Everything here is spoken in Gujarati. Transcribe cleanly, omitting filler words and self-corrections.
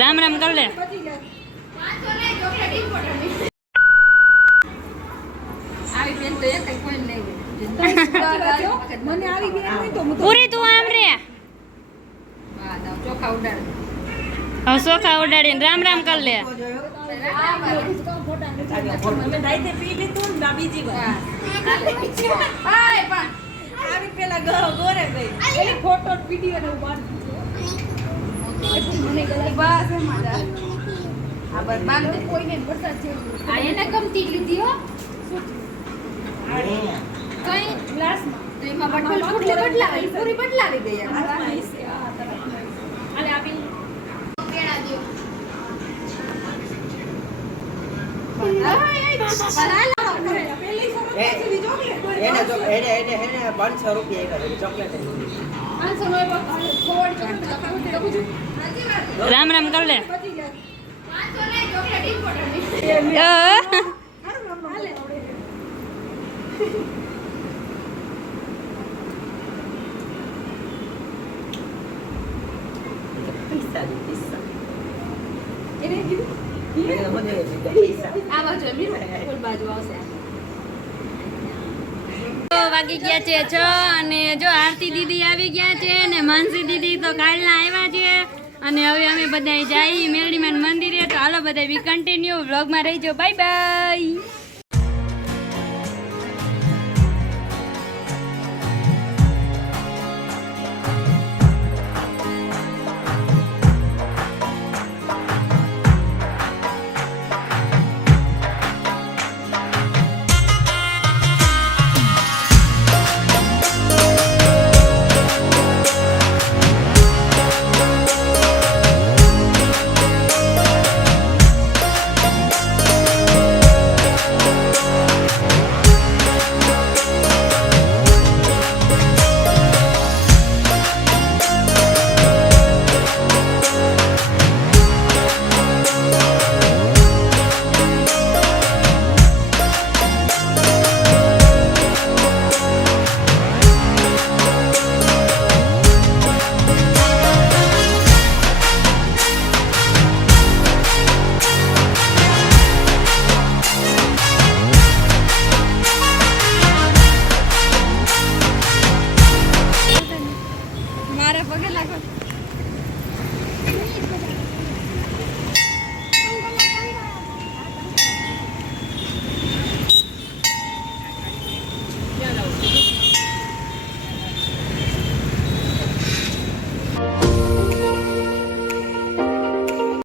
રામ રામ કર લે. પૂરી તું આમ રે. હવે ચોખા ઉડાડીને રામ રામ કર લે. ગમતી લીધી હો કઈ ગ્લાસમાં તો એમાં બદલાવી પૂરી બદલાવી ગઈ અને આપી પેડા દો રામ રામ કર લે. વાગી ગયા છે 6 અને જો આરતી દીદી આવી ગયા છે ને માનસી દીદી તો કાલના આવ્યા છે અને હવે અમે બધા જઈએ મેરડીમાન મંદિરે. તો હાલો બધા વી કન્ટિન્યુ વ્લોગમાં રહીજો. Bye by.